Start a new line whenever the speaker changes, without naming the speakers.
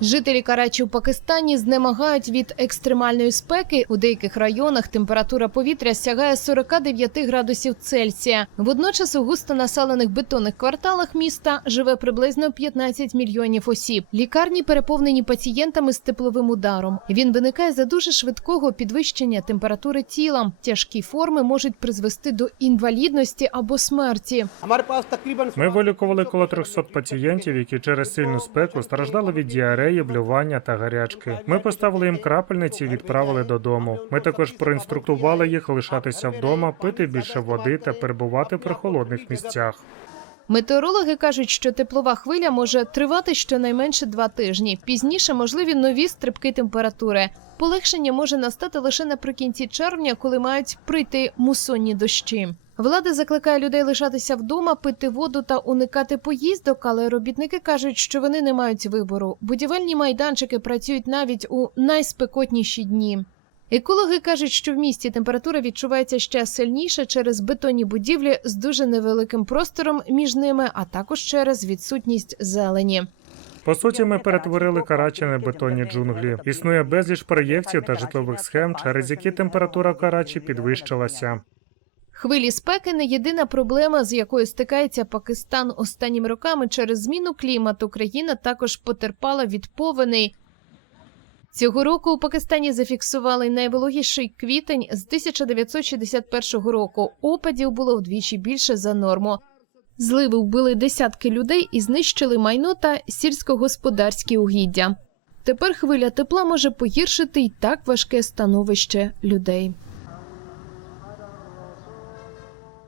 Жителі Карачі у Пакистані знемагають від екстремальної спеки. У деяких районах температура повітря сягає 49 градусів Цельсія. Водночас у густонаселених бетонних кварталах міста живе приблизно 15 мільйонів осіб. Лікарні переповнені пацієнтами з тепловим ударом. Він виникає за дуже швидкого підвищення температури тіла. Тяжкі форми можуть призвести до інвалідності або смерті.
Ми вилікували коло 300 пацієнтів, які через сильну спеку страждали від діаре блювання та гарячки. Ми поставили їм крапельниці і відправили додому. Ми також проінструктували їх лишатися вдома, пити більше води та перебувати при холодних місцях.
Метеорологи кажуть, що теплова хвиля може тривати щонайменше два тижні. Пізніше можливі нові стрибки температури. Полегшення може настати лише наприкінці червня, коли мають прийти мусонні дощі. Влада закликає людей лишатися вдома, пити воду та уникати поїздок, але робітники кажуть, що вони не мають вибору. Будівельні майданчики працюють навіть у найспекотніші дні. Екологи кажуть, що в місті температура відчувається ще сильніше через бетонні будівлі з дуже невеликим простором між ними, а також через відсутність зелені.
По суті, ми перетворили Карачі на бетонні джунглі. Існує безліч проєктів та житлових схем, через які температура Карачі підвищилася.
Хвилі спеки не єдина проблема, з якою стикається Пакистан останніми роками через зміну клімату. Країна також потерпала від повеней. Цього року у Пакистані зафіксували найвологіший квітень з 1961 року. Опадів було вдвічі більше за норму. Зливи вбили десятки людей і знищили майно та сільськогосподарські угіддя. Тепер хвиля тепла може погіршити й так важке становище людей.